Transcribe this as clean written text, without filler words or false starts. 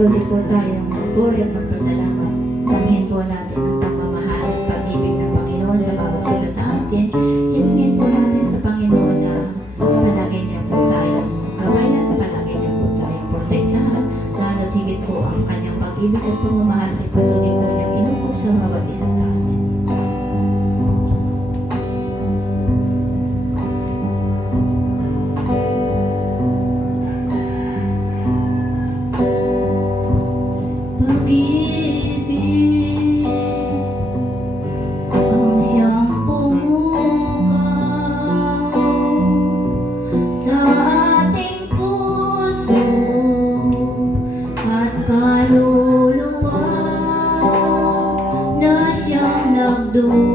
Patuloy po tayong magpuri at magpasalamat. Tanghin po natin ang pagmamahal at pag-ibig ng Panginoon sa bawat isa sa atin. Hilingin po natin sa Panginoon na palagi niya po tayong gabayan, palagi niya po tayong protektahan, lalo't higit po ang kanyang pag-ibig at pagmamahal ay patuloy po niyang inukos sa bawat isa sa atin. Pag-ibig ang siyang pumukaw sa ating puso at kaluluwa na siyang nagdulot